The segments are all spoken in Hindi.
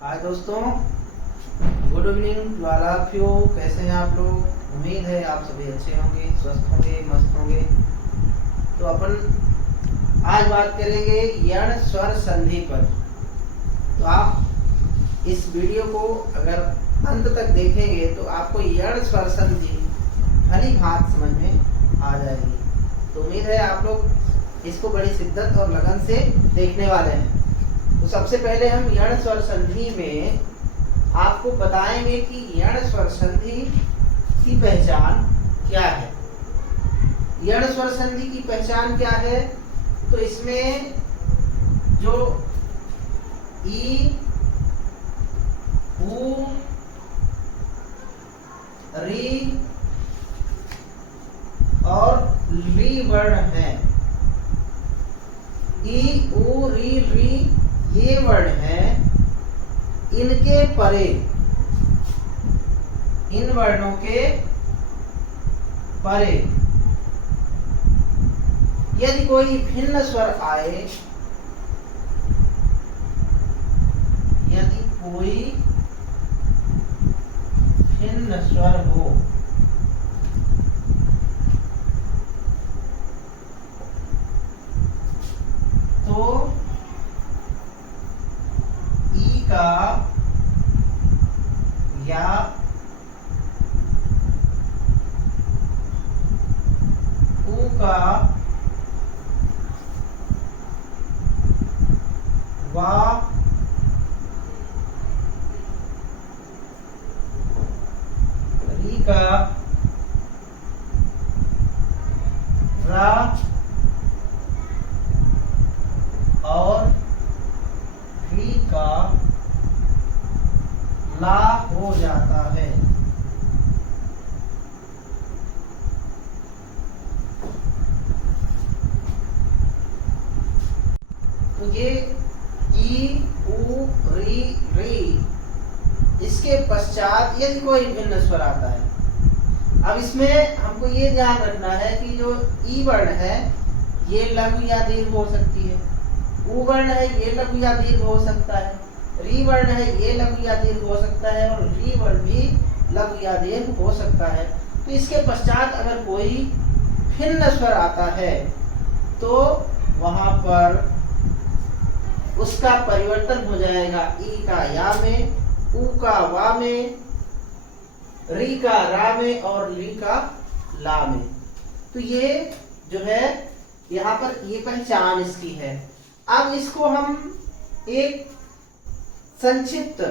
हाय दोस्तों, good evening to all of you. कैसे हैं आप लोग? उम्मीद है आप सभी अच्छे होंगे, स्वस्थ होंगे, मस्त होंगे। तो अपन आज बात करेंगे यण स्वर संधि पर। तो आप इस वीडियो को अगर अंत तक देखेंगे तो आपको यण स्वर संधि भली भांति समझ में आ जाएगी। तो उम्मीद है आप लोग इसको बड़ी शिद्दत और लगन से देखने वाले हैं। तो सबसे पहले हम यण स्वर संधि में आपको बताएंगे कि यण स्वर संधि की पहचान क्या है। यण स्वर संधि की पहचान क्या है? तो इसमें जो ई, ऊ, री और ली वर्ण है। ई, ऊ, री ये वर्ण है। इनके परे, इन वर्णों के परे यदि कोई भिन्न स्वर आए, यदि कोई भिन्न स्वर हो तो ई का या ऊ का वा री का रा और री का ला हो जाता है। तो ये ई, ऊ, री इसके पश्चात यदि कोई भिन्न स्वर आता है। अब इसमें हमको ये ध्यान रखना है कि जो ई वर्ण है ये लघु या दीर्घ हो सकती है, ऊ वर्ण है ये लघु या दीर्घ हो सकता है, री वर्ण है ये लघु या दीर्घ हो सकता है और री वर्ण भी लघु या दीर्घ हो सकता है। तो इसके पश्चात अगर कोई भिन्न स्वर आता है तो वहां पर उसका परिवर्तन हो जाएगा। ई का या में, ऊ का वा में, री का रा में और ली का ला में। तो ये जो है यहाँ पर ये पहचान इसकी है। अब इसको हम एक संक्षिप्त,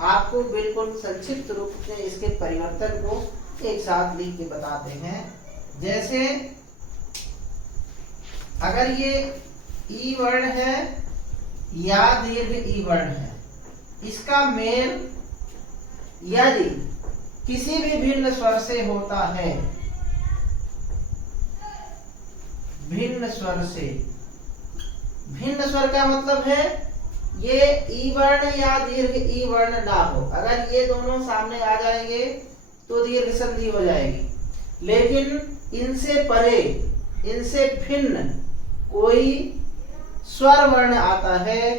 आपको बिल्कुल संक्षिप्त रूप में इसके परिवर्तन को एक साथ लिख के बताते हैं। जैसे अगर ये ई वर्ण है या दीर्घ ई वर्ण है, इसका मेल यदि किसी भी भिन्न स्वर से होता है, भिन्न स्वर से, भिन्न स्वर का मतलब है ये ई वर्ण या दीर्घ ई वर्ण ना हो। अगर ये दोनों सामने आ जाएंगे तो दीर्घ संधि हो जाएगी। लेकिन इनसे परे, इनसे भिन्न कोई स्वर वर्ण आता है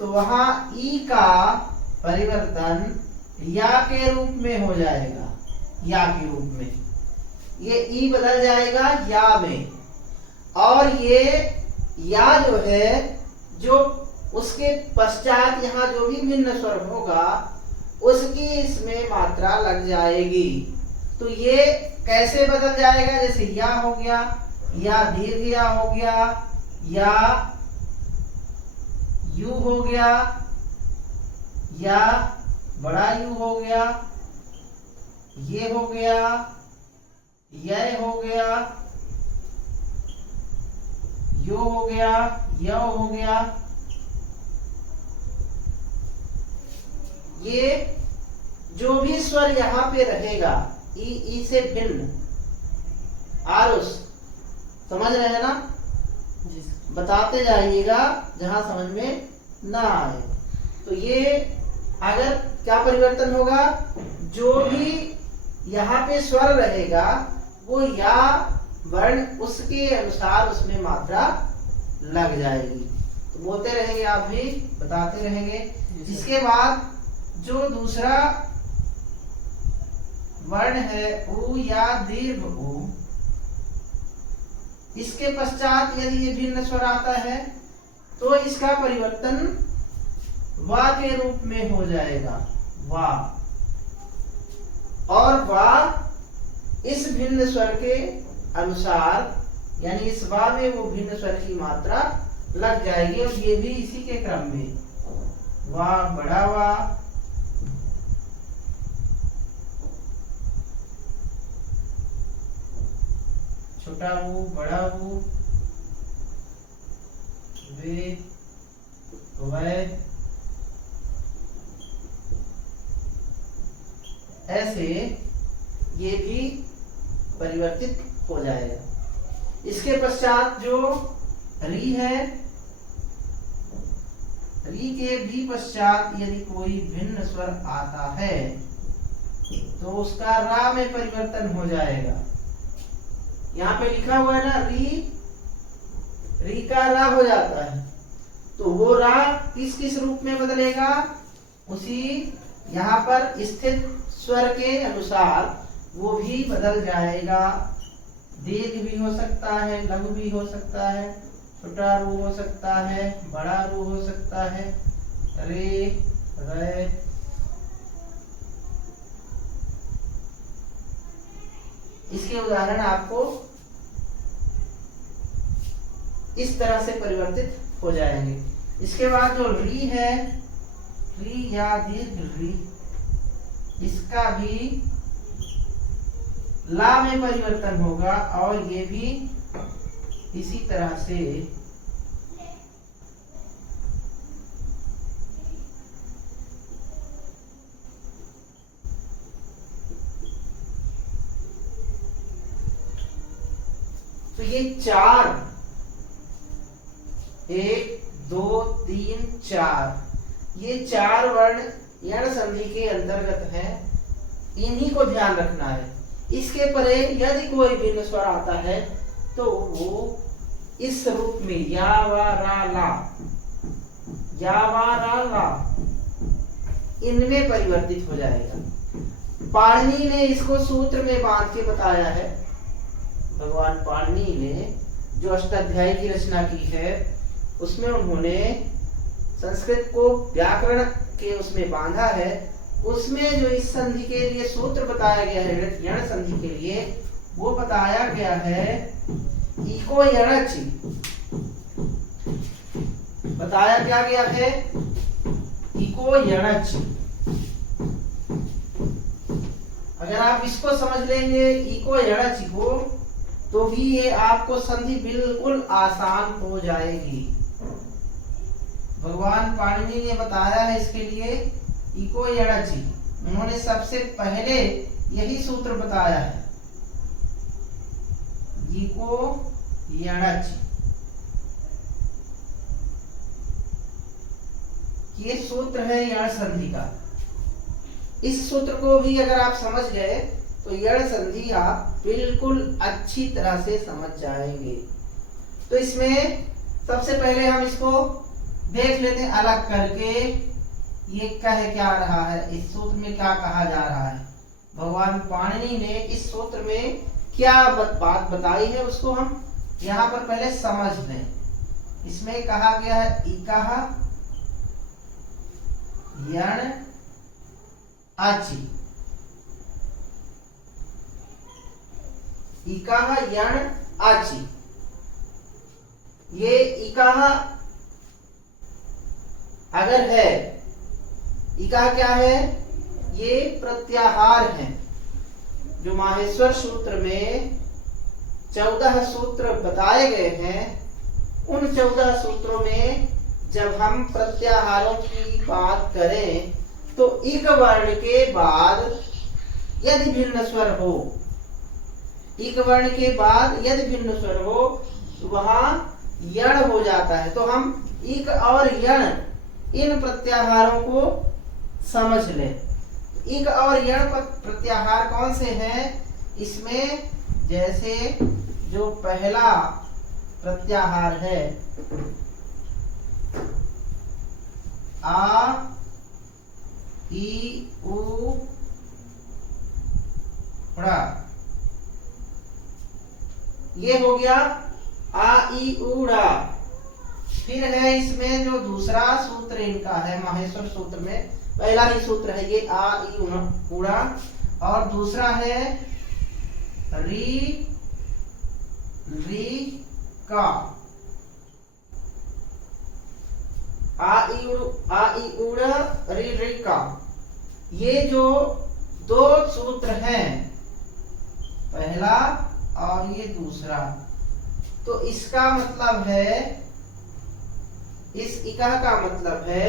तो वहां ई का परिवर्तन या के रूप में हो जाएगा। या के रूप में ये ई बदल जाएगा या में, और ये या जो है, जो उसके पश्चात यहाँ जो भी भिन्न स्वर होगा उसकी इसमें मात्रा लग जाएगी। तो ये कैसे बदल जाएगा? जैसे या हो गया, या दीर्घ या हो गया, या यू हो गया, या बड़ा यू हो गया, ये हो गया, यह हो गया, यो हो गया, य हो गया। ये जो भी स्वर यहाँ पे रहेगा ई से भिन्न, आरुष समझ रहे हैं ना? बताते जाइएगा जहां समझ में ना आए। तो ये अगर क्या परिवर्तन होगा, जो भी यहाँ पे स्वर रहेगा वो या वर्ण उसके अनुसार उसमें मात्रा लग जाएगी। तो बोलते रहेंगे, आप भी बताते रहेंगे। इसके बाद जो दूसरा वर्ण है उ या दीर्घ उ, इसके पश्चात यदि ये भिन्न स्वर आता है तो इसका परिवर्तन वा के रूप में हो जाएगा, वा। और वा इस भिन्न स्वर के अनुसार, यानी इस वा में वो भिन्न स्वर की मात्रा लग जाएगी, और ये भी इसी के क्रम में, वा बड़ा वा, छोटा वो, बड़ा वो, वे, वह, ऐसे ये भी परिवर्तित हो जाएगा। इसके पश्चात जो री है, री के भी पश्चात यदि कोई भिन्न स्वर आता है तो उसका रा में परिवर्तन हो जाएगा। यहाँ पे लिखा हुआ है ना, री का रा हो जाता है, तो वो रा किस किस रूप में बदलेगा, उसी यहाँ पर स्थित स्वर के अनुसार वो भी बदल जाएगा। दीर्घ भी हो सकता है, लघु भी हो सकता है, छोटा रू हो सकता है, बड़ा रू हो सकता है, रे, रे। इसके उदाहरण आपको इस तरह से परिवर्तित हो जाएंगे। इसके बाद जो री है, री या दीर्घ री, इसका भी ला में परिवर्तन होगा, और ये भी इसी तरह से तो ये चार, 1 2 3 4, ये चार वर्ण यण संधि के अंतर्गत है, इन्हीं को ध्यान रखना है। इसके परे यदि कोई भिन्न स्वर आता है तो वो इस रूप में या वा रा ला, या वा रा ला, इनमें परिवर्तित हो जाएगा। पाणिनि ने इसको सूत्र में बांध के बताया है। भगवान पाणिनि ने जो अष्टाध्यायी की रचना की है उसमें उन्होंने संस्कृत को व्याकरण के उसमें बांधा है। उसमें जो इस संधि के लिए सूत्र बताया गया है, यण संधि के लिए, वो बताया गया है इको यणचि। बताया क्या गया है, इको यणचि। अगर आप इसको समझ लेंगे इको यणचि को, तो भी ये आपको संधि बिल्कुल आसान हो जाएगी। भगवान पाणिनि ने बताया है इसके लिए इको यणचि। उन्होंने सबसे पहले यही सूत्र बताया है, इको यणचि। ये सूत्र है यण संधि का। इस सूत्र को भी अगर आप समझ गए तो यण संधि आप बिल्कुल अच्छी तरह से समझ जाएंगे। तो इसमें सबसे पहले हम इसको देख लेते हैं अलग करके, ये कह क्या रहा है, इस सूत्र में क्या कहा जा रहा है। भगवान पाणिनि ने इस सूत्र में क्या बात बताई है उसको हम यहाँ पर पहले समझ लें। इसमें कहा गया है इकः यण आचि। इकः यण आचि, ये इकः अगर है, इकः क्या है, ये प्रत्याहार है। जो माहेश्वर सूत्र में 14 सूत्र बताए गए हैं, उन 14 सूत्रों में जब हम प्रत्याहारों की बात करें तो इक वर्ण के बाद यदि भिन्न स्वर हो, इक वर्ण के बाद यदि भिन्न स्वर हो तो वहां यण हो जाता है। तो हम इक और यण इन प्रत्याहारों को समझ लें। इक और यण प्रत्याहार कौन से हैं? इसमें जैसे जो पहला प्रत्याहार है आ ई उ ड़ा। ये हो गया आ ई उ ड़ा। फिर है इसमें जो दूसरा सूत्र इनका है माहेश्वर सूत्र में, पहला ही सूत्र है ये आ ई उ ड़ा, और दूसरा है री री का। आ ई उ ड़ा री री का। ये जो दो सूत्र हैं, पहला और ये दूसरा, तो इसका मतलब है, इस इका का मतलब है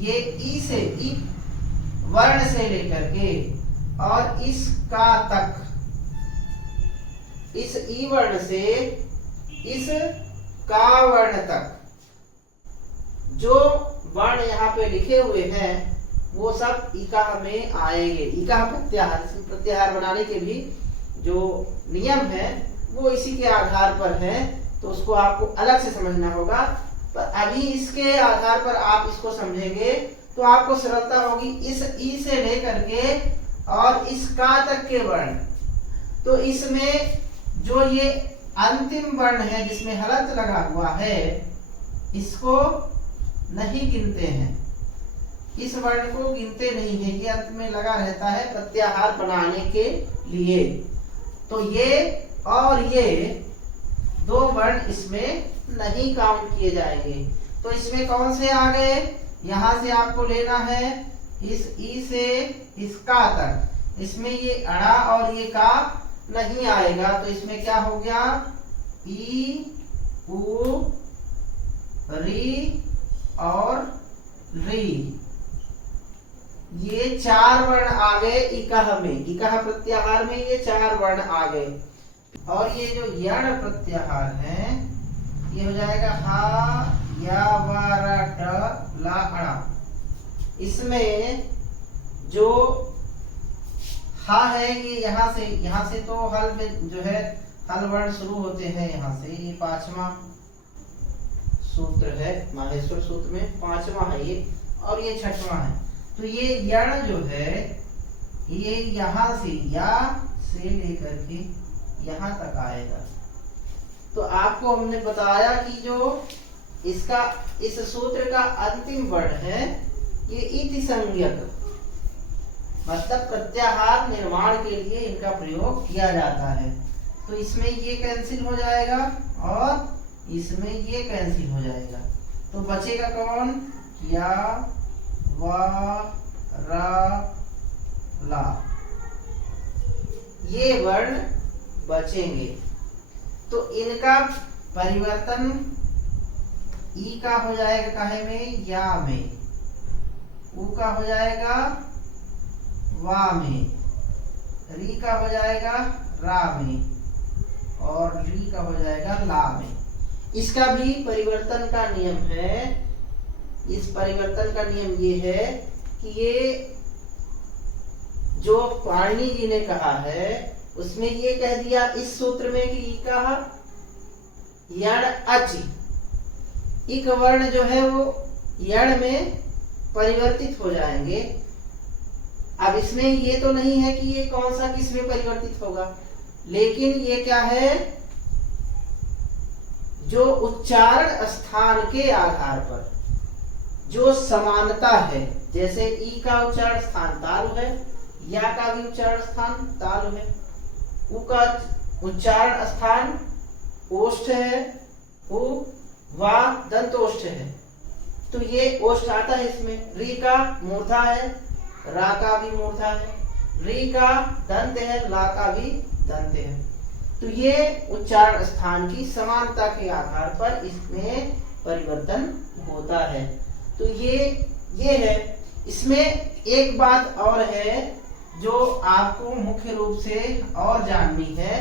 ये ई से, ई वर्ण से लेकर के और इस का तक, इस ई वर्ण से इस का वर्ण तक जो वर्ण यहाँ पे लिखे हुए हैं वो सब इका में आएंगे। इका प्रत्याहार, इसमें प्रत्याहार बनाने के भी जो नियम है वो इसी के आधार पर है, तो उसको आपको अलग से समझना होगा। पर अभी इसके आधार पर आप इसको समझेंगे तो आपको सरलता होगी। इस ई से लेकर के और इस का तक के वर्ण, तो इसमें जो ये अंतिम वर्ण है जिसमें हलंत लगा हुआ है, इसको नहीं गिनते हैं, इस वर्ण को गिनते नहीं है, ये अंत में लगा रहता है प्रत्याहार बनाने के लिए। तो ये और ये दो वर्ण इसमें नहीं काउंट किए जाएंगे। तो इसमें कौन से आ गए, यहां से आपको लेना है इस ई से इस का तक, इसमें ये अड़ा और ये का नहीं आएगा, तो इसमें क्या हो गया, ई उ री और री, ये चार वर्ण आ गए इकह में, इकह प्रत्याहार में ये चार वर्ण आ गए। और ये जो यण प्रत्याहार है ये हो जाएगा हा या वा रा ट ला अड़ा। इसमें जो हा है ये यहाँ से तो हल में जो है हल वर्ण शुरू होते हैं, यहाँ से ये पांचवा सूत्र है माहेश्वर सूत्र में, पांचवा है ये, और ये छठवां है। तो ये यण जो है ये यहाँ से या से लेकर के यहाँ तक आएगा। तो आपको हमने बताया कि जो इसका इस सूत्र का अंतिम वर्ण है ये इति संज्ञक, मतलब प्रत्याहार निर्माण के लिए इनका प्रयोग किया जाता है। तो इसमें ये कैंसिल हो जाएगा और इसमें ये कैंसिल हो जाएगा, तो बचेगा कौन, या वा रा ला, ये वर्ण बचेंगे। तो इनका परिवर्तन ई का हो जाएगा काहे में, या में, उ का हो जाएगा वा में, री का हो जाएगा रा में, और री का हो जाएगा ला में। इसका भी परिवर्तन का नियम है। इस परिवर्तन का नियम ये है कि ये जो पाणिनि जी ने कहा है उसमें ये कह दिया इस सूत्र में कि इका यण अच, इक वर्ण जो है वो यण में परिवर्तित हो जाएंगे। अब इसमें ये तो नहीं है कि ये कौन सा किस में परिवर्तित होगा, लेकिन ये क्या है, जो उच्चारण स्थान के आधार पर जो समानता है, जैसे ई का उच्चारण स्थान तालु है, या का भी उच्चारण स्थान तालु है, उ का उच्चारण स्थान ओष्ठ है, उ वा दंत ओष्ठ है, तो ये ओष्ठ आता है इसमें। री का मूर्धा है, रा का भी मूर्धा है, री का दंत है, ला का भी दंत है। तो ये उच्चारण स्थान की समानता के आधार पर इसमें परिवर्तन होता है। तो ये है। इसमें एक बात और है जो आपको मुख्य रूप से और जाननी है,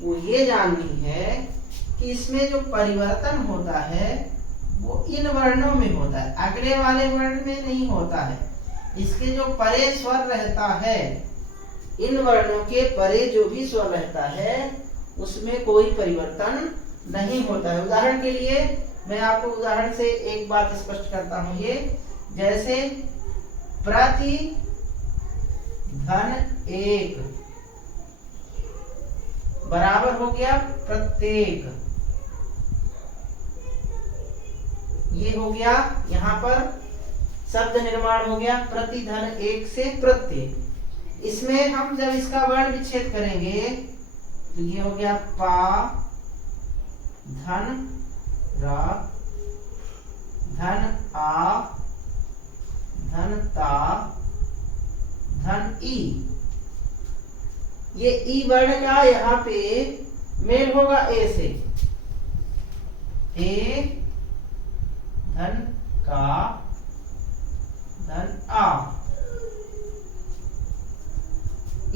वो ये जाननी है कि इसमें जो परिवर्तन होता है वो इन वर्णों में होता है, अगले वाले वर्ण में नहीं होता है। इसके जो परे स्वर रहता है, इन वर्णों के परे जो भी स्वर रहता है उसमें कोई परिवर्तन नहीं होता है। उदाहरण के लिए मैं आपको उदाहरण से एक बात स्पष्ट करता हूं। ये जैसे प्रति धन एक बराबर हो गया प्रत्येक। ये हो गया, यहां पर शब्द निर्माण हो गया प्रति धन एक से प्रत्येक। इसमें हम जब इसका वर्ण विच्छेद करेंगे तो ये हो गया पा धन रा धन आ धन ता धन ई। ये ई वर्ण का यहाँ पे मेल होगा ए से। ए धन का धन आ।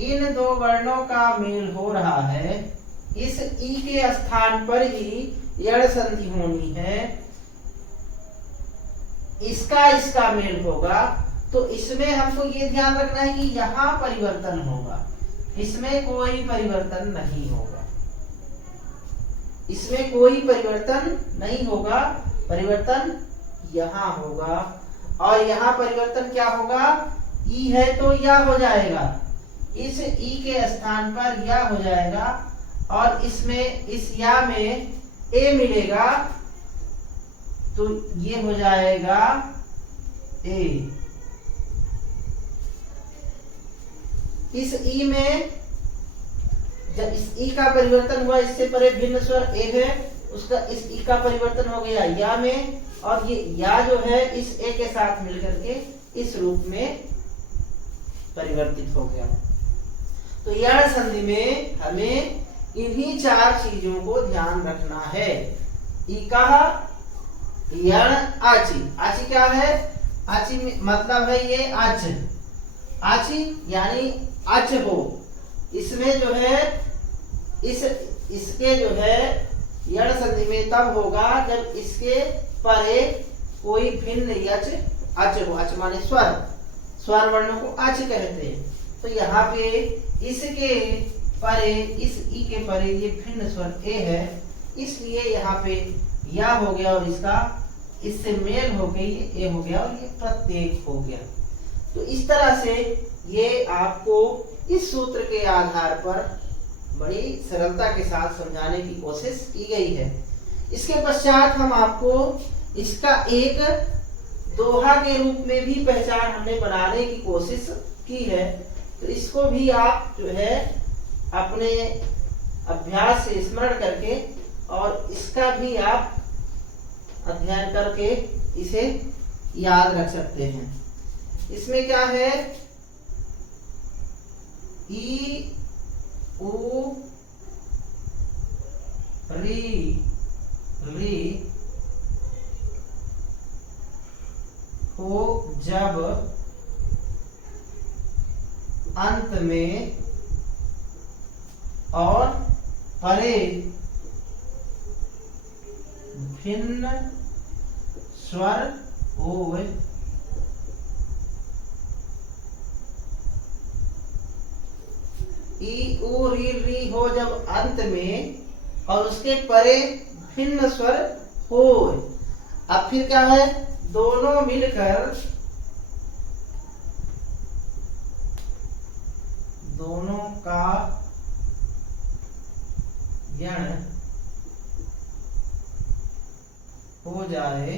इन दो वर्णों का मेल हो रहा है। इस ई के स्थान पर ही यण संधि होनी है। इसका मेल होगा, तो इसमें हमको ये ध्यान रखना है कि यहां परिवर्तन होगा, इसमें कोई परिवर्तन नहीं होगा। इसमें कोई परिवर्तन नहीं होगा, परिवर्तन यहां होगा। और यहां परिवर्तन क्या होगा? ई है तो या हो जाएगा, इस ई के स्थान पर या हो जाएगा, और इसमें इस या में ए मिलेगा तो ये हो जाएगा ए। इस ई में जब इस ई का परिवर्तन हुआ, इससे परे भिन्न स्वर ए है, उसका इस ई का परिवर्तन हो गया या में, और ये या जो है इस ए के साथ मिलकर के इस रूप में परिवर्तित हो गया। तो यण संधि में हमें इन्हीं चार चीजों को ध्यान रखना है। इकाह यण आची। आची क्या है? आची मतलब है ये आच। आची यानी आच हो। इसमें जो है इसके जो है यण संधि में तब होगा जब इसके परे कोई भिन्न यच अच हो। अच माने स्वर, स्वर वर्णों को अच कहते हैं। तो यहाँ पे इसके परे, इस ई के परे ये भिन्न स्वर ए है, इसलिए यहाँ पे या हो गया और इसका इससे मेल हो गई, ये ए हो गया और ये प्रत्येक हो गया। तो इस तरह से ये आपको इस सूत्र के आधार पर बड़ी सरलता के साथ समझाने की कोशिश की गई है। इसके पश्चात हम आपको इसका एक दोहा के रूप में भी पहचान हमने बनाने की कोशिश की है। तो इसको भी आप जो है अपने अभ्यास से स्मरण करके और इसका भी आप अध्ययन करके इसे याद रख सकते हैं। इसमें क्या है? ई उ री हो जब अंत में और परे भिन्न स्वर होवे। ई उ री हो जब अंत में और उसके परे भिन्न स्वर हो। अब फिर क्या है? दोनों मिलकर, दोनों का यण हो जाए।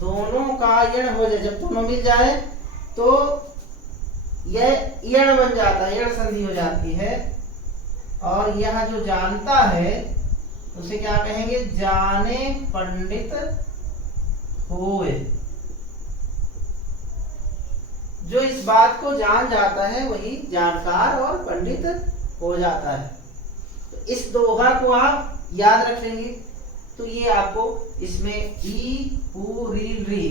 दोनों का यण हो जाए, जब दोनों मिल जाए तो यह यण बन जाता है, यण संधि हो जाती है। और यह जो जानता है उसे क्या कहेंगे? जाने पंडित होए। जो इस बात को जान जाता है वही जानकार और पंडित हो जाता है। तो इस दोहा को आप याद रख लेंगे तो ये आपको इसमें ई उ री।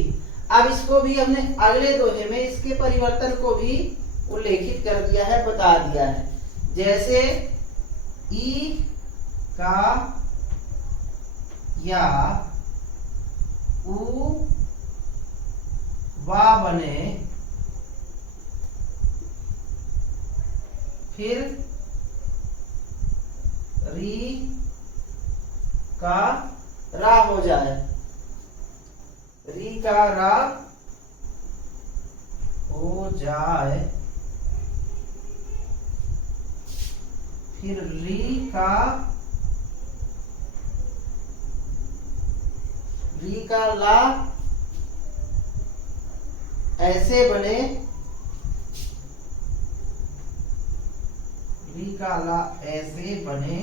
अब इसको भी हमने अगले दोहे में इसके परिवर्तन को भी उल्लेखित कर दिया है, बता दिया है। जैसे ई का या उ वा बने, फिर री री का रा हो जाए, फिर री का ला ऐसे बने, री का ला ऐसे बने,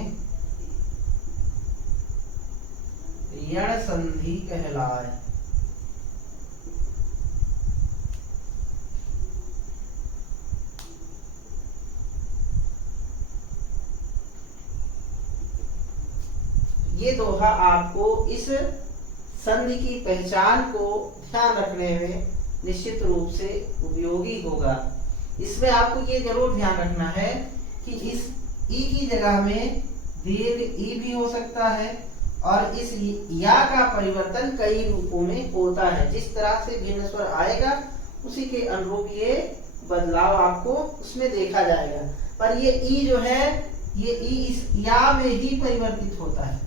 यण संधि कहलाए। ये दोहा आपको इस संधि की पहचान को ध्यान रखने में निश्चित रूप से उपयोगी होगा। इसमें आपको ये जरूर ध्यान रखना है कि इस ई की जगह में दीर्घ ई भी हो सकता है और इस या का परिवर्तन कई रूपों में होता है। जिस तरह से भिन्न स्वर आएगा उसी के अनुरूप ये बदलाव आपको उसमें देखा जाएगा। पर ये ई जो है ये ई इस या में ही परिवर्तित होता है,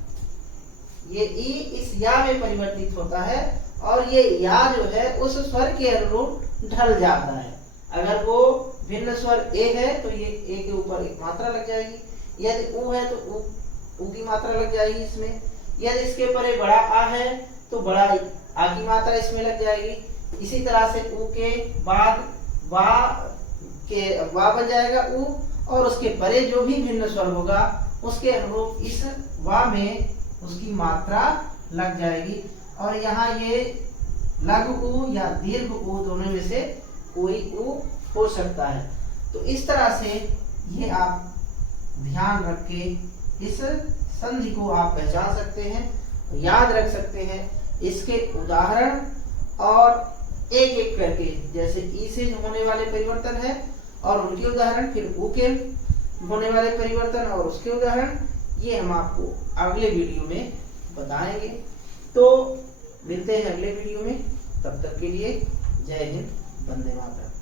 ये ई इस या में परिवर्तित होता है और ये या जो है उस स्वर के अनुरूप ढल जाता है। अगर वो भिन्न स्वर ए है तो ये ए के ऊपर एक मात्रा लग जाएगी, यदि ऊ है तो ऊ की मात्रा लग जाएगी इसमें, यदि इसके ऊपर एक बड़ा आ है तो बड़ा आ की मात्रा इसमें लग जाएगी। इसी तरह से ऊ के बाद वा बन जाएगा ऊ, और उसके परे जो भी भिन्न स्वर होगा उसके अनुरूप इस वा में उसकी मात्रा लग जाएगी। और यहाँ ये लघु ऊ या दीर्घ ऊ दोनों में से कोई ऊ हो सकता है। तो इस तरह से ये आप ध्यान रख के इस संधि को आप पहचान सकते हैं, याद रख सकते हैं। इसके उदाहरण और एक एक करके, जैसे ई से होने वाले परिवर्तन है और उनके उदाहरण, फिर ऊ के होने वाले परिवर्तन और उसके उदाहरण, ये हम आपको अगले वीडियो में बताएंगे। तो मिलते हैं अगले वीडियो में, तब तक के लिए जय हिंद, वंदे मातरम।